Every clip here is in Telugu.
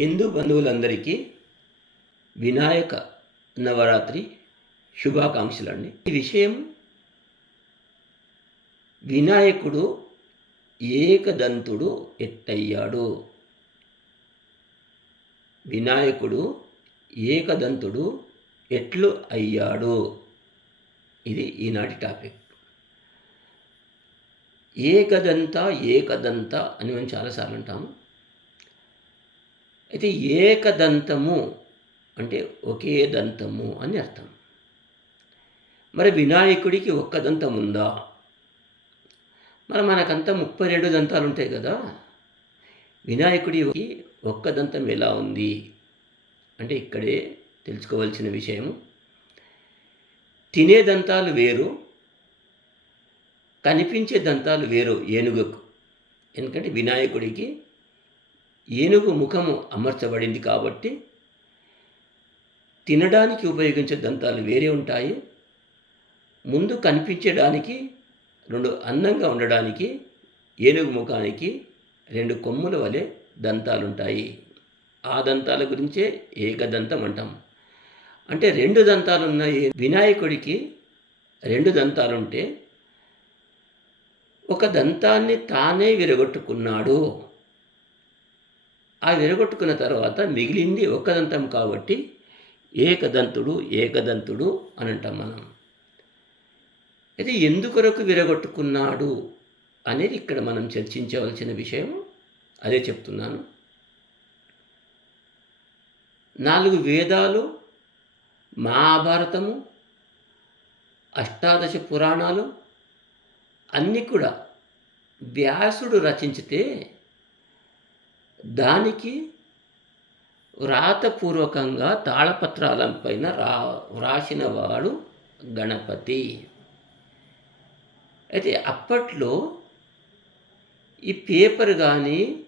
హిందూ బంధువులందరికీ వినాయక నవరాత్రి శుభాకాంక్షలు అండి ఈ విషయం వినాయకుడు ఏకదంతుడు ఎట్టయ్యాడు వినాయకుడు ఏకదంతుడు ఎట్లు అయ్యాడు? ఇది ఈనాటి టాపిక్. ఏకదంత ఏకదంత అని మనం చాలాసార్లు అంటాము. అయితే ఏకదంతము అంటే ఒకే దంతము అని అర్థం. మరి వినాయకుడికి ఒక్క దంతం ఉందా? మరి మనకంతా ముప్పై రెండు దంతాలు ఉంటాయి కదా. వినాయకుడికి ఒక్క దంతం ఎలా ఉంది? అంటే ఇక్కడే తెలుసుకోవాల్సిన విషయము తినే దంతాలు వేరు కనిపించే దంతాలు వేరు ఏనుగుకు. ఎందుకంటే వినాయకుడికి ఏనుగు ముఖము అమర్చబడింది కాబట్టి తినడానికి ఉపయోగించే దంతాలు వేరే ఉంటాయి. ముందు కనిపించడానికి రెండు అందంగా ఉండడానికి ఏనుగు ముఖానికి రెండు కొమ్ముల వలె దంతాలుంటాయి. ఆ దంతాల గురించే ఏకదంతం అంటాం. అంటే రెండు దంతాలు ఉన్నాయి వినాయకుడికి రెండు దంతాలుంటే ఒక దంతాన్ని తానే విరగొట్టుకున్నాడు. ఆ విరగొట్టుకున్న తర్వాత మిగిలింది ఒక్కదంతం కాబట్టి ఏకదంతుడు ఏకదంతుడు అని అంటాం మనం. అయితే ఎందుకొరకు విరగొట్టుకున్నాడు అనేది ఇక్కడ మనం చర్చించవలసిన విషయం అదే చెప్తున్నాను. నాలుగు వేదాలు మహాభారతము అష్టాదశ పురాణాలు అన్నీ కూడా వ్యాసుడు రచించితే దానికి వ్రాతపూర్వకంగా తాళపత్రాలపైన రా వ్రాసినవాడు గణపతి. అయితే అప్పట్లో ఈ పేపర్ కానీ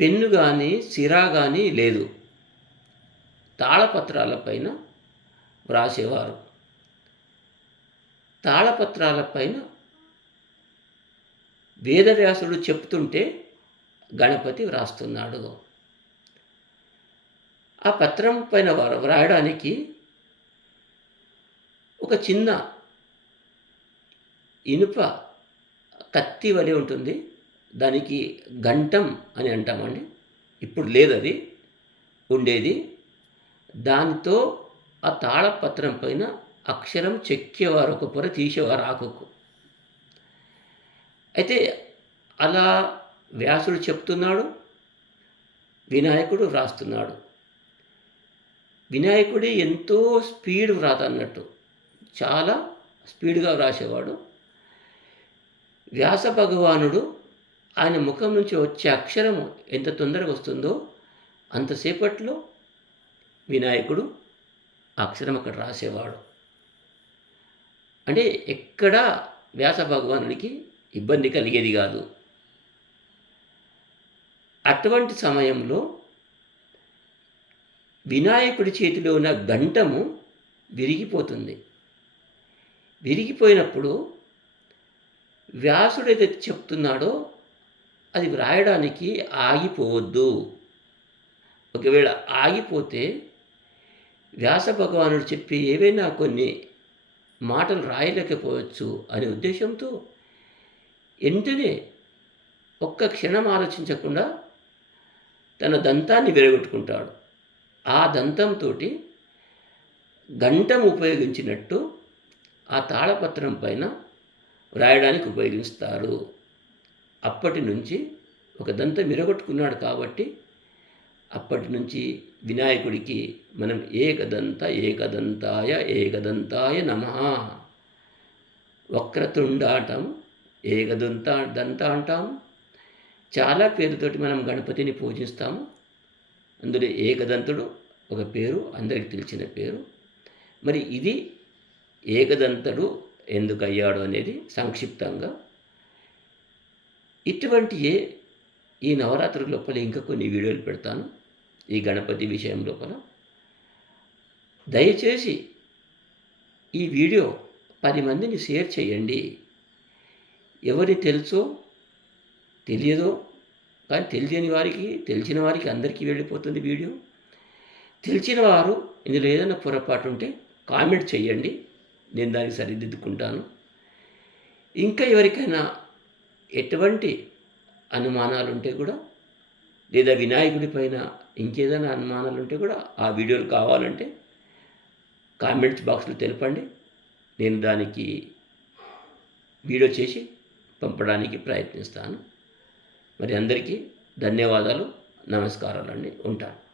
పెన్ను కానీ సిరా కానీ లేదు. తాళపత్రాలపైన వ్రాసేవారు. తాళపత్రాలపైన వేదవ్యాసుడు చెప్తుంటే గణపతి వ్రాస్తున్నాడు. ఆ పత్రం పైన వ్రాయడానికి ఒక చిన్న ఇనుప కత్తి వలె ఉంటుంది. దానికి గంటం అని అంటామండి. ఇప్పుడు లేదు అది ఉండేది. దానితో ఆ తాళపత్రం పైన అక్షరం చెక్కేవారు ఒక పొర తీసేవారు ఆకుకు. అయితే అలా వ్యాసుడు చెప్తున్నాడు వినాయకుడు వ్రాస్తున్నాడు. వినాయకుడే ఎంతో స్పీడ్ వ్రాత అన్నట్టు చాలా స్పీడ్గా వ్రాసేవాడు. వ్యాస భగవానుడు ఆయన ముఖం నుంచి వచ్చే అక్షరము ఎంత తొందరగా వస్తుందో అంతసేపట్లో వినాయకుడు అక్షరం అక్కడ రాసేవాడు. అంటే ఎక్కడా వ్యాస భగవానుడికి ఇబ్బంది కలిగేది కాదు. అటువంటి సమయంలో వినాయకుడి చేతిలో ఉన్న గంటము విరిగిపోతుంది. విరిగిపోయినప్పుడు వ్యాసుడు ఏదైతే చెప్తున్నాడో అది వ్రాయడానికి ఆగిపోవద్దు. ఒకవేళ ఆగిపోతే వ్యాస భగవానుడు చెప్పి ఏవైనా కొన్ని మాటలు రాయలేకపోవచ్చు అనే ఉద్దేశంతో వెంటనే ఒక్క క్షణం ఆలోచించకుండా తన దంతాన్ని విరగొట్టుకుంటాడు. ఆ దంతంతో గంటం ఉపయోగించినట్టు ఆ తాళపత్రం పైన వ్రాయడానికి ఉపయోగిస్తారు. అప్పటి నుంచి ఒక దంతం విరగొట్టుకున్నాడు కాబట్టి అప్పటి నుంచి వినాయకుడికి మనం ఏకదంత ఏకదంతాయ ఏకదంతాయ నమ. వక్రతుండ అంటాము ఏకదంత దంత అంటాము చాలా పేరుతోటి మనం గణపతిని పూజిస్తాము. అందులో ఏకదంతుడు ఒక పేరు అందరికి తెలిసిన పేరు. మరి ఇది ఏకదంతుడు ఎందుకు అయ్యాడు అనేది సంక్షిప్తంగా. ఇటువంటి ఈ నవరాత్రి లోపల ఇంకా కొన్ని వీడియోలు పెడతాను ఈ గణపతి విషయం లోపల. దయచేసి ఈ వీడియో పది మందిని షేర్ చేయండి. ఎవరి తెలుసో తెలియదు. కానీ తెలియని వారికి తెలిసిన వారికి అందరికీ వెళ్ళిపోతుంది వీడియో. తెలిసిన వారు ఇందులో ఏదైనా పొరపాటు ఉంటే కామెంట్ చేయండి. నేను దానికి సరిదిద్దుకుంటాను. ఇంకా ఎవరికైనా ఎటువంటి అనుమానాలు ఉంటే కూడా లేదా వినాయకుడి పైన ఇంకేదైనా అనుమానాలు ఉంటే కూడా ఆ వీడియోలు కావాలంటే కామెంట్స్ బాక్స్లో తెలపండి. నేను దానికి వీడియో చేసి పంపడానికి ప్రయత్నిస్తాను. మరి అందరికీ ధన్యవాదాలు నమస్కారాలండి. ఉంటాను.